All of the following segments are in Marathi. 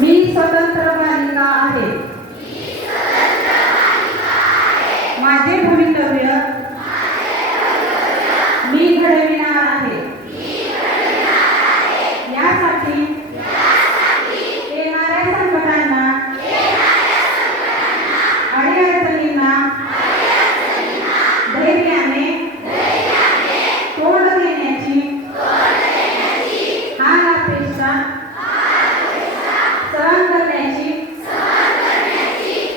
मी स्वतंत्र बालिका आहे. माझे भवितव्य मी घडविणार आहे. यासाठी येणाऱ्या संकटांना अडीअडचणींना धैर्याने तोंड देण्याची हाल अपेक्षा सहन करण्याची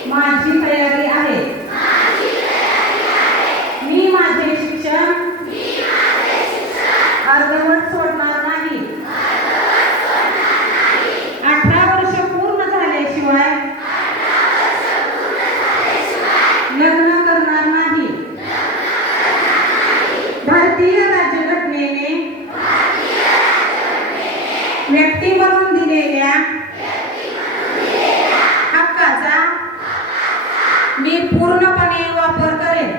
माझी तयारी आहे. मी माझे शिक्षण अर्धवट सोडणार नाही. 18 वर्ष पूर्ण झाल्याशिवाय लग्न करणार नाही. भारतीय राज्यघटनेने व्यक्ती म्हणून दिलेल्या हक्काचा मी पूर्णपणे वापर करेन.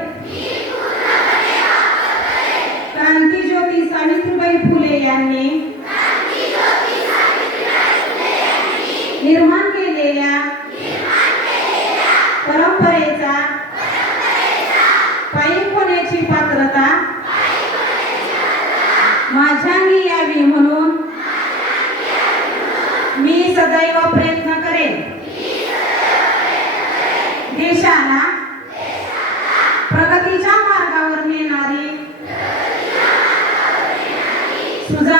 क्रांतीज्योती सावित्रीबाई फुले यांनी निर्माण केलेल्या परंपरेचा पायी होण्याची पात्रता माझ्याही यावी म्हणून मी सदैव प्रयत्न करेन. देशाला प्रगतीच्या मार्गावर नेणारी सुजाण